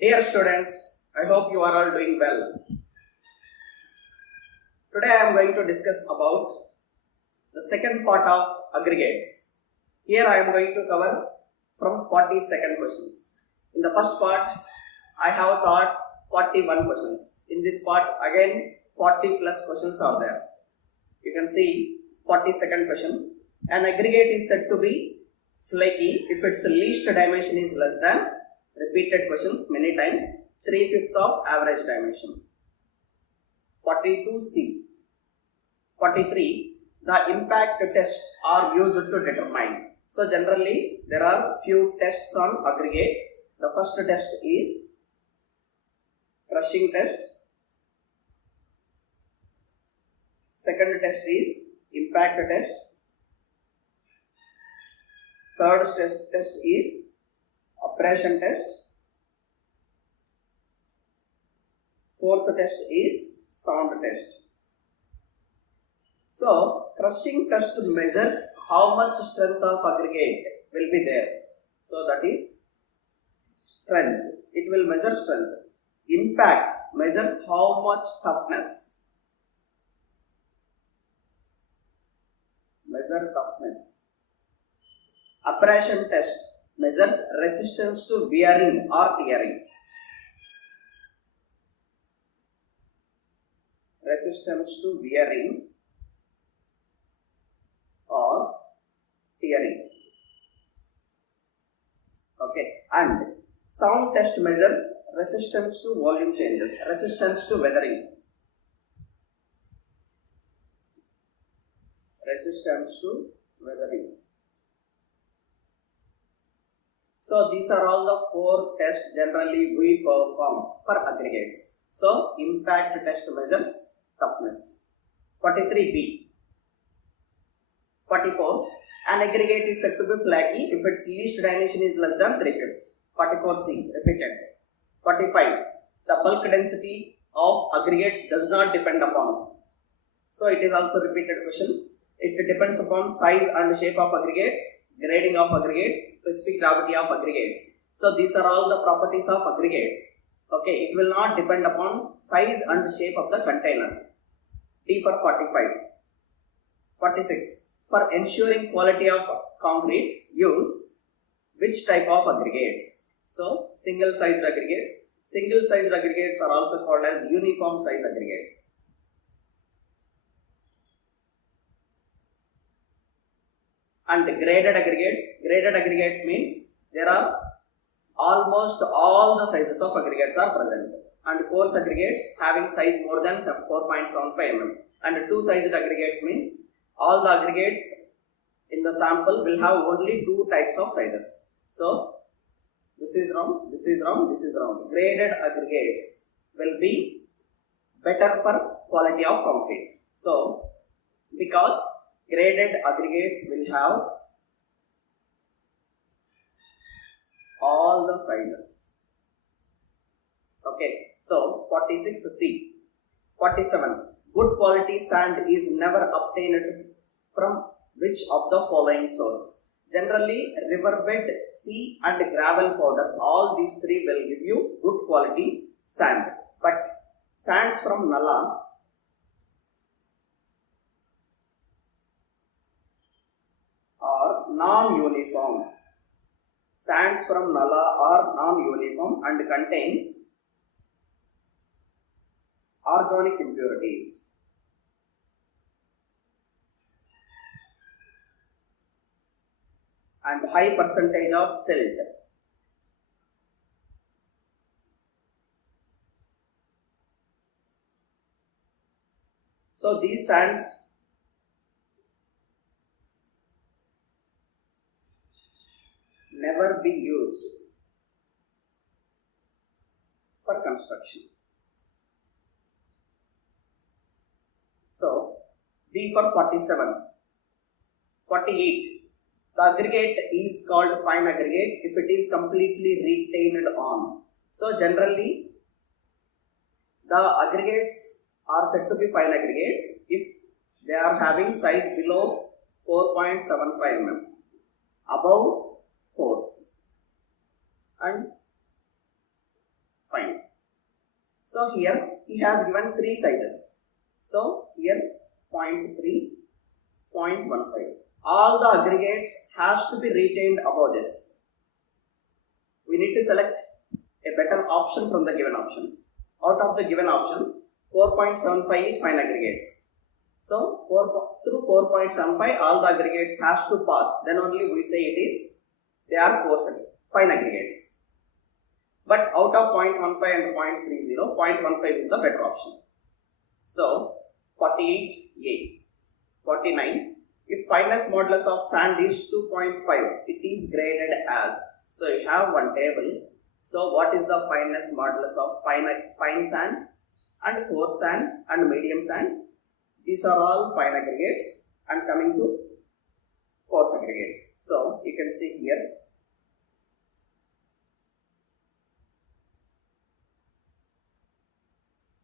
Dear students, I hope you are all doing well. Today I am going to discuss about the second part of aggregates. Here I am going to cover from 42nd questions. In the first part, I have taught 41 questions. In this part, again 40 plus questions are there. You can see 42nd question. An aggregate is said to be flaky if its least dimension is less than, repeated questions many times, 3/5 of average dimension. 42C. 43. The impact tests are used to determine. So generally there are few tests on aggregate. The first test is crushing test. Second test is impact test. Third test is abrasion test. Fourth test is sound test. So crushing test measures how much strength of aggregate will be there. So that is strength. It will measure strength. Impact measures how much toughness. Measure toughness. Abrasion test measures resistance to wearing or tearing. Resistance to wearing or tearing. Okay, and sound test measures resistance to volume changes, resistance to weathering, resistance to weathering. So these are all the 4 tests generally we perform for aggregates. So impact test measures toughness. 43B. 44. An aggregate is said to be flaky if its least dimension is less than 3/5. 44C. Repeated. 45. The bulk density of aggregates does not depend upon. So it is also repeated question. It depends upon size and shape of aggregates, grading of aggregates, specific gravity of aggregates. So these are all the properties of aggregates. Okay, it will not depend upon size and shape of the container. D for 45. 46. For ensuring quality of concrete, use which type of aggregates? So single sized aggregates. Single sized aggregates are also called as uniform size aggregates. And graded aggregates. Graded aggregates means there are almost all the sizes of aggregates are present. And coarse aggregates having size more than 4.75 mm. And two sized aggregates means all the aggregates in the sample will have only 2 types of sizes. So this is round, this is round, this is round. Graded aggregates will be better for quality of concrete. So because graded aggregates will have all the sizes. Okay, so 46C. 47. Good quality sand is never obtained from which of the following source? Generally, riverbed, sea and gravel powder, all these 3 will give you good quality sand. But sands from Nala are non-uniform. Sands from Nala are non-uniform and contains organic impurities. And high percentage of silt. So these sands never be used for construction. So B for 47. 48. The aggregate is called fine aggregate if it is completely retained on. So generally the aggregates are said to be fine aggregates if they are having size below 4.75 mm, above coarse, and So here he has given 3 sizes. So here 0.3, 0.15. All the aggregates has to be retained above this. We need to select a better option from the given options. Out of the given options, 4.75 is fine aggregates. So through 4.75 all the aggregates has to pass. Then only we say they are fine aggregates. But out of 0.15 and 0.30, 0.15 is the better option. So 48A, 49. If fineness modulus of sand is 2.5, it is graded as. So you have one table. So what is the fineness modulus of fine sand and coarse sand and medium sand? These are all fine aggregates, and coming to coarse aggregates. So you can see here.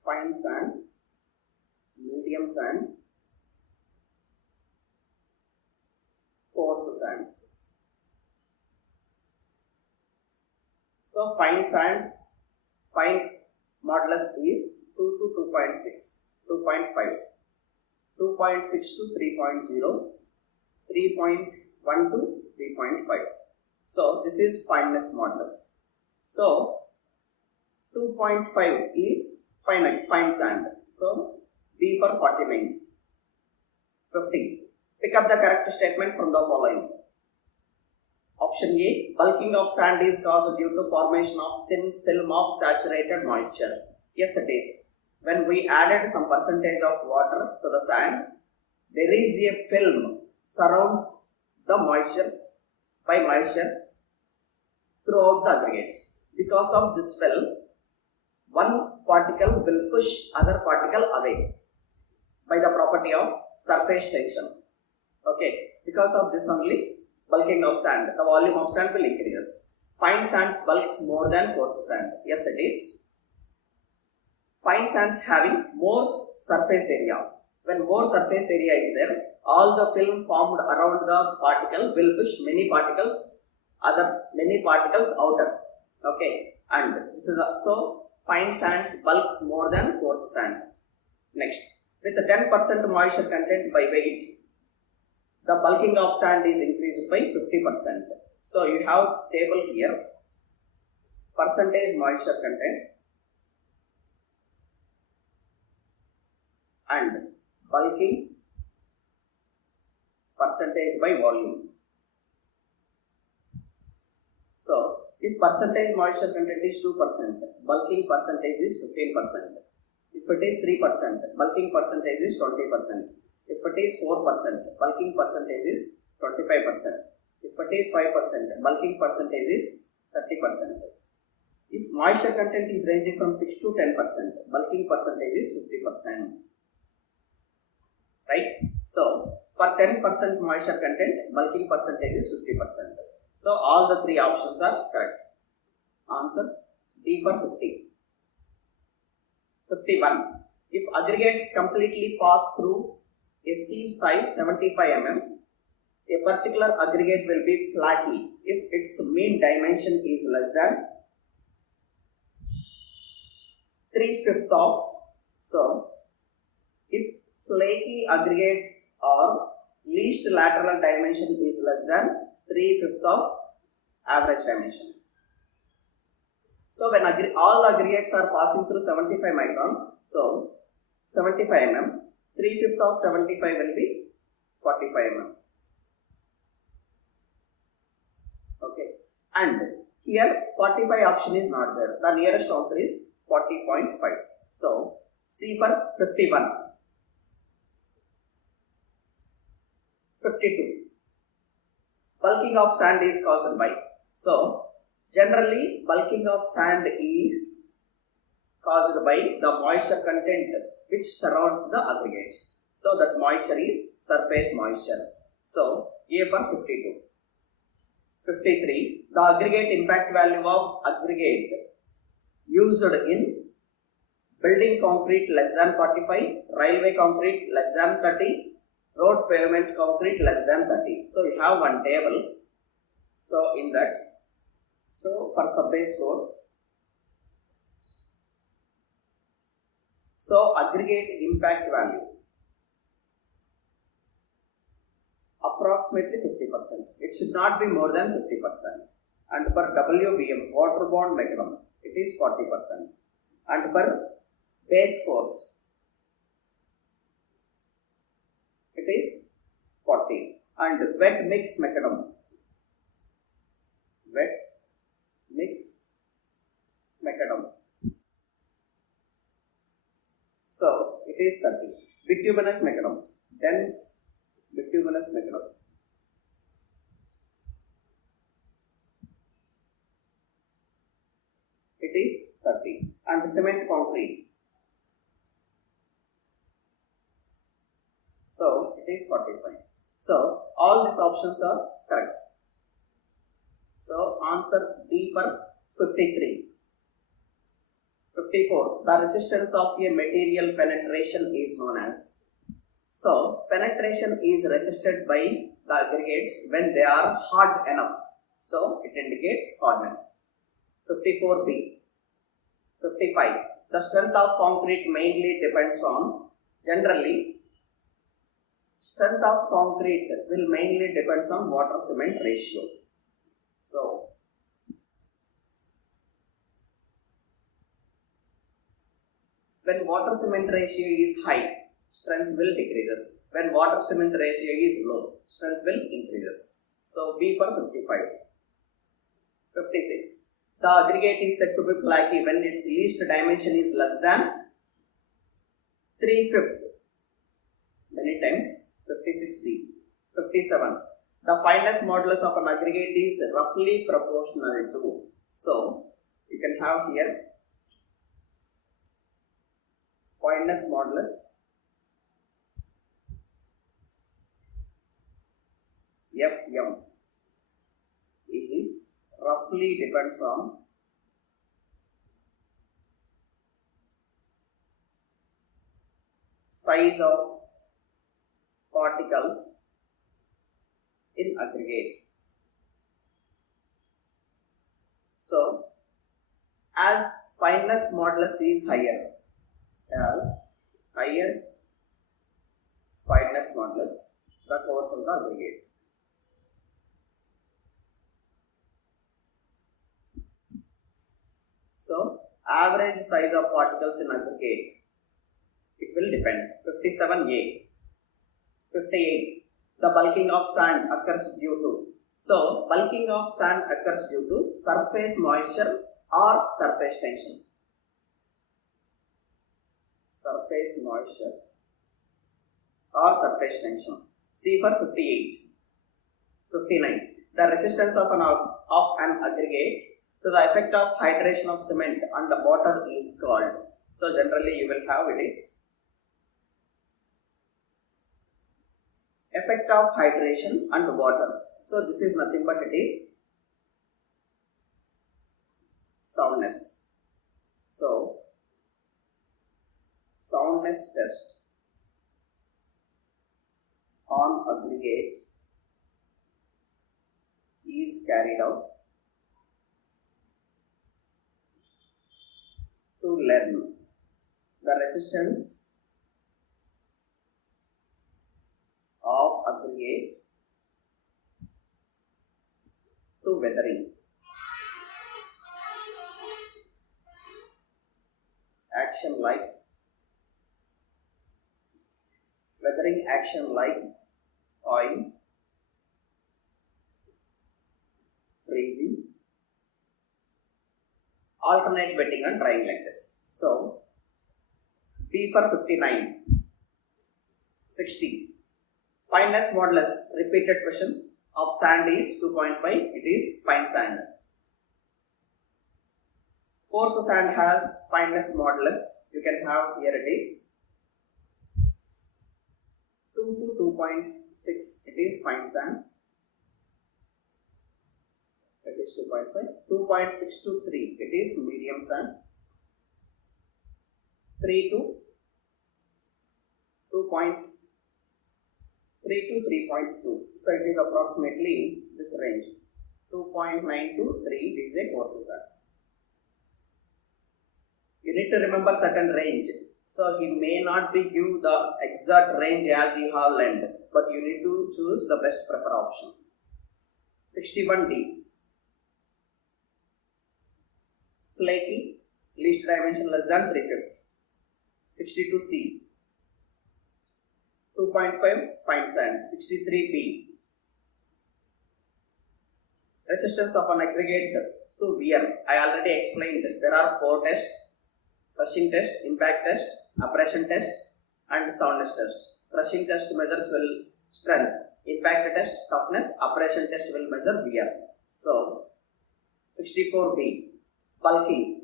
Fine sand, medium sand, coarse sand. So fine sand, fine modulus is 2 to 2.6, 2.5, 2.6 to 3.0, 3.1 to 3.5. So this is fineness modulus. So 2.5 is fine sand. So B for 49. 50. Pick up the correct statement from the following. Option A, bulking of sand is caused due to formation of thin film of saturated moisture. Yes, it is. When we added some percentage of water to the sand, there is a film surrounds the moisture throughout the aggregates. Because of this film, one particle will push other particle away by the property of surface tension. Okay, because of this only bulking of sand, the volume of sand will increase. Fine sands bulks more than coarse sand. Yes, it is. Fine sands having more surface area. When more surface area is there, all the film formed around the particle will push many particles outer. Okay, and this is also fine sands bulks more than coarse sand. Next, with 10% moisture content by weight, the bulking of sand is increased by 50%. So you have table here, percentage moisture content and bulking percentage by volume. So if percentage moisture content is 2%, bulking percentage is 15%. If it is 3%, bulking percentage is 20%. If it is 4%, bulking percentage is 25%. If it is 5%, bulking percentage is 30%. If moisture content is ranging from 6 to 10%, bulking percentage is 50%. Right? So for 10% moisture content, bulking percentage is 50%. So all the 3 options are correct. Answer D for 50. 51. If aggregates completely pass through a sieve size 75 mm, a particular aggregate will be flaky if its mean dimension is less than 3/5 of. So, if flaky aggregates or least lateral dimension is less than 3/5 of average dimension. So, when all aggregates are passing through 75 micron, so 75 mm, 3/5 of 75 will be 45 mm. Okay, and here 45 option is not there. The nearest answer is 40.5. So C for 51. 52. Bulking of sand is caused by. So generally bulking of sand is caused by the moisture content which surrounds the aggregates. So that moisture is surface moisture. So A for 52. 53. The aggregate impact value of aggregate used in building concrete less than 45, railway concrete less than 30, road pavement concrete less than 30. So you have one table. So in that, so for sub-base course, So aggregate impact value approximately 50%. It should not be more than 50%. And for WBM, waterborne mechanism, it is 40%. And for base force, it is 40. And wet mix mechanism, so it is 30. Bituminous mechanism, dense bituminous mechanism, it is 30. And cement concrete, so it is 45. So all these options are correct. So answer D for 53. 54. The resistance of a material penetration is known as. So penetration is resisted by the aggregates when they are hard enough. So it indicates hardness. 54B. 55. The strength of concrete mainly depends on, generally, strength of concrete will mainly depends on water cement ratio. So when water cement ratio is high, strength will decreases. When water cement ratio is low, strength will increases. So B for 55. 56. The aggregate is said to be flaky when its least dimension is less than 3/5. Many times 56D. 57. The fineness modulus of an aggregate is roughly proportional to. So you can have here fineness modulus Fm is roughly depends on size of particles in aggregate. So as fineness modulus is higher, fineness modulus, the force of the aggregate. So average size of particles in aggregate, it will depend. 57A. 58. The bulking of sand occurs due to. So bulking of sand occurs due to surface moisture or surface tension. Surface moisture or surface tension. C for 58. 59. The resistance of an aggregate to the effect of hydration of cement and water is called. So generally you will have it is effect of hydration and water. So this is nothing but it is soundness. So soundness test on aggregate is carried out to learn the resistance of aggregate to weathering. Action like weathering action like oil, freezing, alternate wetting and drying like this. So B for 59. 60. Fineness modulus, repeated question of sand is 2.5. It is fine sand. Coarse sand has fineness modulus. You can have here it is 2 to 2.6. It is fine sand. It is 2.5. 2.6 to 3. It is medium sand. 3 to 3 to 3.2. So it is approximately this range. 2.9 to 3 is a coarse sand. You need to remember certain range. So he may not be give the exact range as you have learned, but you need to choose the best preferred option. 61D. Flaky, least dimension less than 3/5. 62C. 2.5 fine sand. 63B. Resistance of an aggregate to wear. I already explained. There are 4 tests: crushing test, impact test, abrasion test, and soundness test. Crushing test measures strength. Impact test toughness. Abrasion test will measure wear. So 64B. Bulking.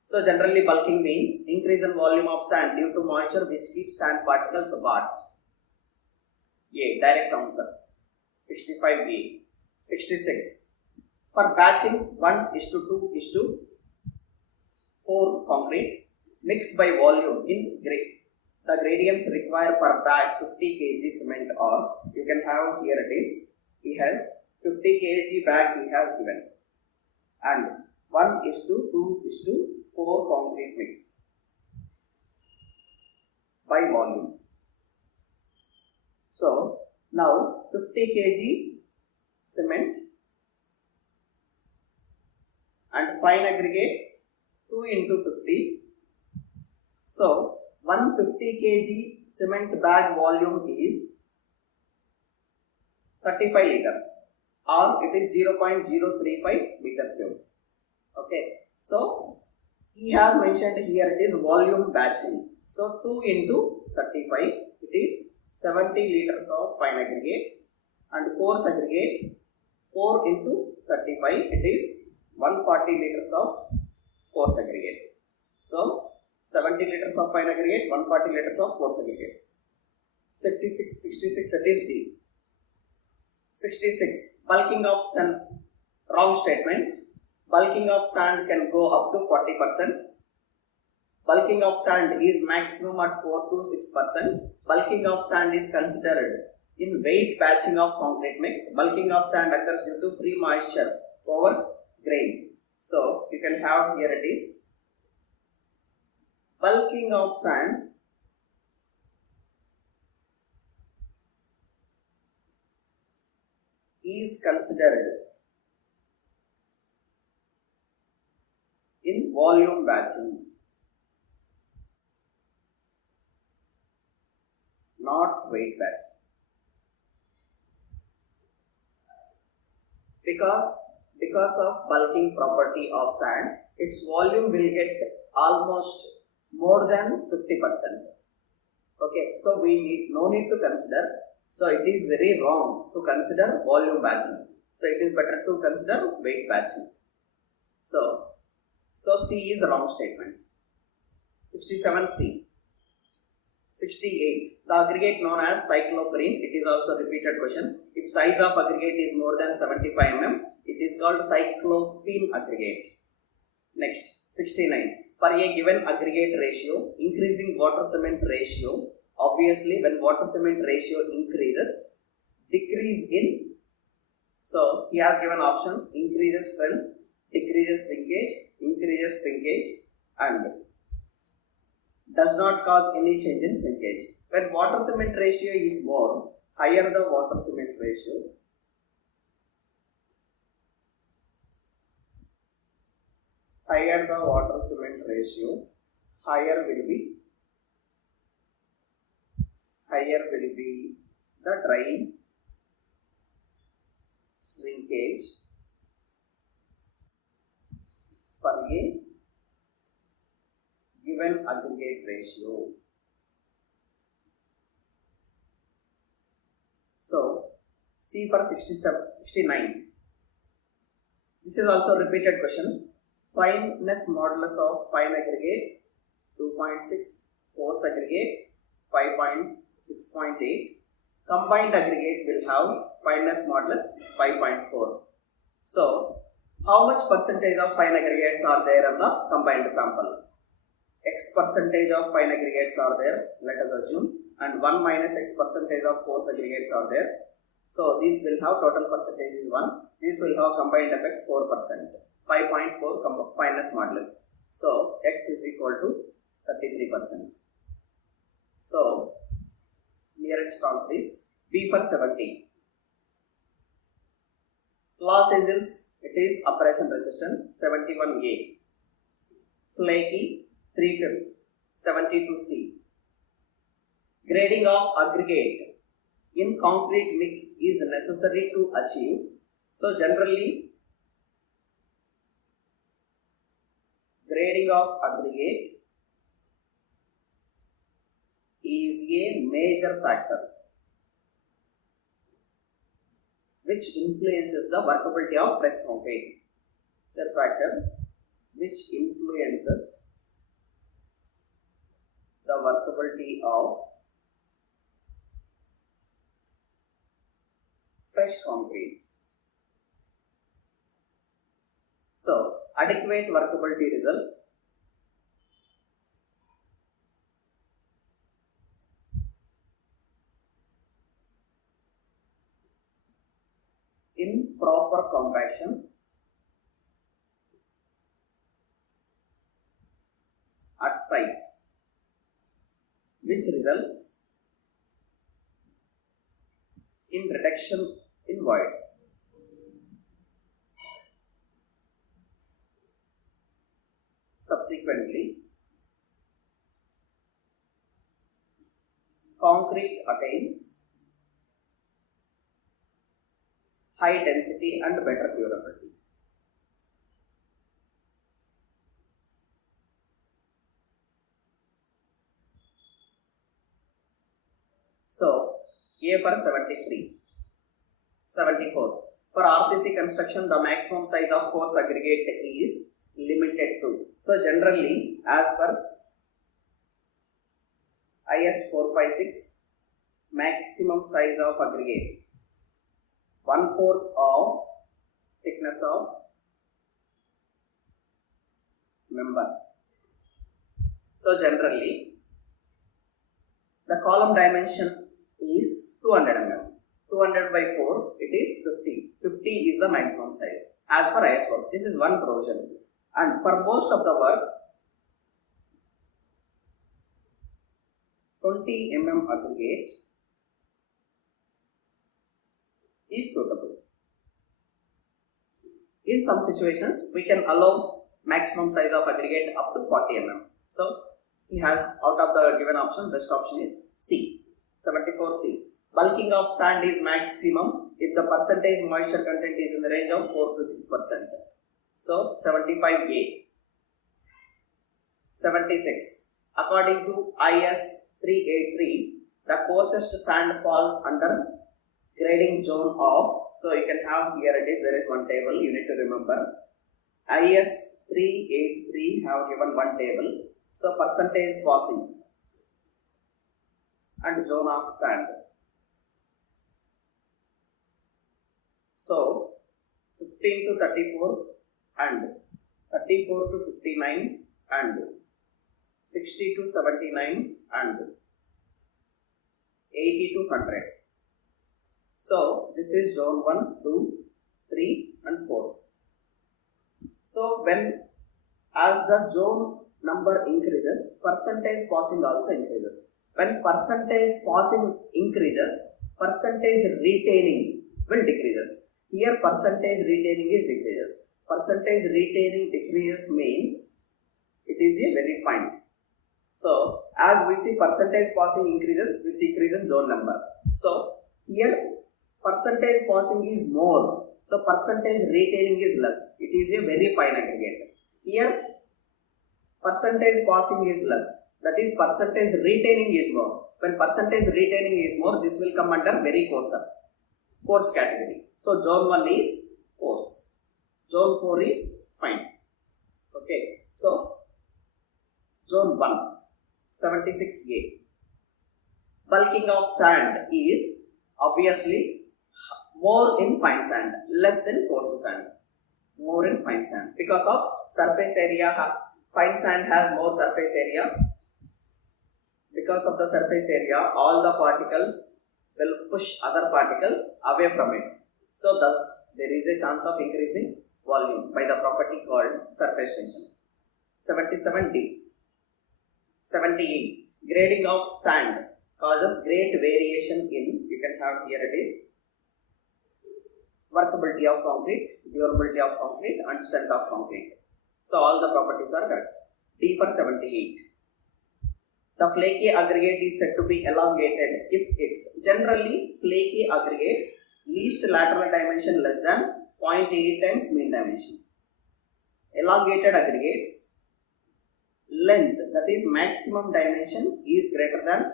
So generally bulking means increase in volume of sand due to moisture which keeps sand particles apart. A. Direct answer. 65B. 66. For batching 1:2:4 concrete, mix by volume in grade. The gradients required per bag 50 kg cement, or you can have here it is. He has 50 kg bag he has given, and 1:2:4 concrete mix by volume. So now 50 kg cement and fine aggregates 2 into 50. So 150 kg cement bag volume is 35 liter, or it is 0.035 meter cube. Okay, so he has mentioned here it is volume batching. So 2 into 35, it is 70 liters of fine aggregate, and coarse aggregate 4 into 35, it is 140 liters of coarse aggregate. So 70 liters of fine aggregate, 140 liters of coarse aggregate. 66 it is D. 66. Bulking of sand. Wrong statement. Bulking of sand can go up to 40%. Bulking of sand is maximum at 4 to 6%. Bulking of sand is considered in weight batching of concrete mix. Bulking of sand occurs due to free moisture over grain. So you can have here it is. Bulking of sand is considered in volume batching, not weight batching, because of bulking property of sand, its volume will get almost more than 50%. Okay, so we no need to consider. So it is very wrong to consider volume batching. So it is better to consider weight batching. So C is a wrong statement. 67C. 68. The aggregate known as cycloprene. It is also repeated question. If size of aggregate is more than 75 mm, it is called cycloprene aggregate. Next, 69. For a given aggregate ratio, increasing water cement ratio, obviously when water cement ratio increases, decrease in, so he has given options: increases strength, decreases shrinkage, increases shrinkage, and does not cause any change in shrinkage. When water cement ratio is more, higher the water cement ratio, higher the water cement ratio, higher will be the drying, shrinkage for a given aggregate ratio. So C for 69. This is also a repeated question. Fineness modulus of fine aggregate 2.6, coarse aggregate 5.6.8. Combined aggregate will have fineness modulus 5.4. So how much percentage of fine aggregates are there in the combined sample? X percentage of fine aggregates are there, let us assume, and 1 minus X percentage of coarse aggregates are there. So this will have total percentage is 1. This will have combined effect 4%. 5.4 fineness modulus. So X is equal to 33%. So nearest answer is B for 70. Los Angeles, it is abrasion resistant 71A. Flaky 3/5 72C. Grading of aggregate in concrete mix is necessary to achieve. So generally grading of aggregate is a major factor which influences the workability of fresh concrete. The factor which influences the workability of fresh concrete. So, adequate workability results in proper compaction at site, which results in reduction in voids. Subsequently, concrete attains high density and better durability. So, A for 73. 74. For RCC construction, the maximum size of coarse aggregate is limited to. So, generally, as per IS 456, maximum size of aggregate 1/4 of thickness of member. So, generally, the column dimension is 200 mm. 200 by 4, it is 50. 50 is the maximum size as per IS work. This is one provision. And for most of the work, 20 mm aggregate is suitable. In some situations, we can allow maximum size of aggregate up to 40 mm. So, he has out of the given option, best option is C, 74C. Bulking of sand is maximum if the percentage moisture content is in the range of 4 to 6%. So, 75A. 76. According to IS 383, the coarsest sand falls under grading zone of, so you can have here it is, there is one table you need to remember. IS 383 have given one table. So, percentage passing and zone of sand. So, 15 to 34 and 34 to 59 and 60 to 79 and 80 to 100. So, this is zone 1, 2, 3 and 4. So, when as the zone number increases, percentage passing also increases. When percentage passing increases, percentage retaining will decreases. Here percentage retaining is decreases. Percentage retaining decreases means it is a very fine. So, as we see percentage passing increases with decrease in zone number. So, here percentage passing is more. So, percentage retaining is less. It is a very fine aggregate. Here percentage passing is less. That is percentage retaining is more. When percentage retaining is more, this will come under very coarse category. So, zone 1 is coarse. Zone 4 is fine. Okay. So, zone 1, 76A. Bulking of sand is obviously more in fine sand, less in coarse sand. More in fine sand. Because of surface area, fine sand has more surface area. Because of the surface area, all the particles will push other particles away from it. So, thus, there is a chance of increasing volume by the property called surface tension. 77D. 78. Grading of sand causes great variation in, you can have here it is, workability of concrete, durability of concrete and strength of concrete. So all the properties are correct. D for 78. The flaky aggregate is said to be elongated if it's generally flaky aggregates least lateral dimension less than 0.8 times mean dimension. Elongated aggregates length, that is maximum dimension, is greater than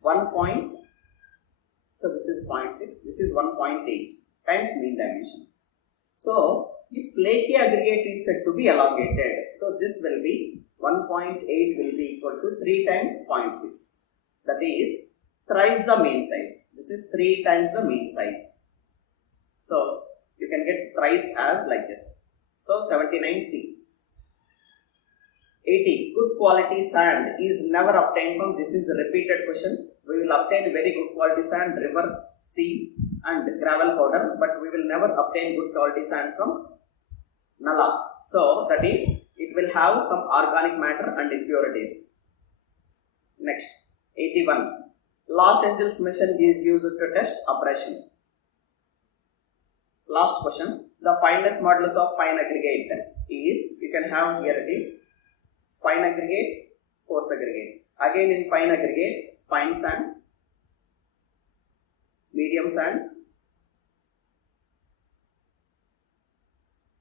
1. So this is 0.6, this is 1.8 times mean dimension. So if flaky aggregate is said to be elongated, so this will be 1.8 will be equal to 3 times 0.6, that is thrice the mean size. This is 3 times the mean size. So you can get thrice as like this. So 79C. 80. Good quality sand is never obtained from, this is a repeated question. We will obtain very good quality sand, river, sea and gravel powder, but we will never obtain good quality sand from nala. So that is, it will have some organic matter and impurities. Next, 81. Los Angeles machine is used to test abrasion. Last question. The fineness modulus of fine aggregate is, you can have here it is, fine aggregate, coarse aggregate. Again in fine aggregate, fine sand, medium sand,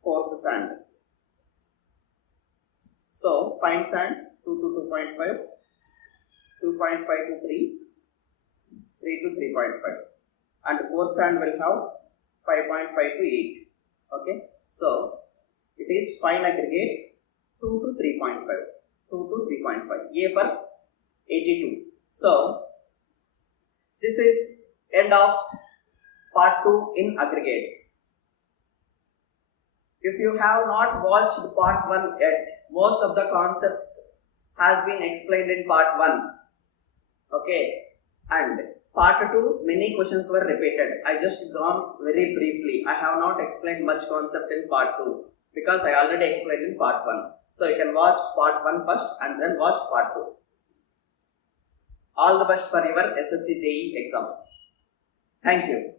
coarse sand. So fine sand 2 to 2.5, 2.5 to 3, 3 to 3.5, and coarse sand will have 5.5 to 8. Okay, so it is fine aggregate 2 to 3.5, 2 to 3.5. A for 82. So this is end of part 2 in aggregates. If you have not watched part 1 yet, most of the concept has been explained in part 1. Okay, and part 2 many questions were repeated. I just gone very briefly. I have not explained much concept in part 2 because I already explained in part 1. So you can watch part 1 first and then watch part 2. All the best for your SSC JEE exam. Thank you.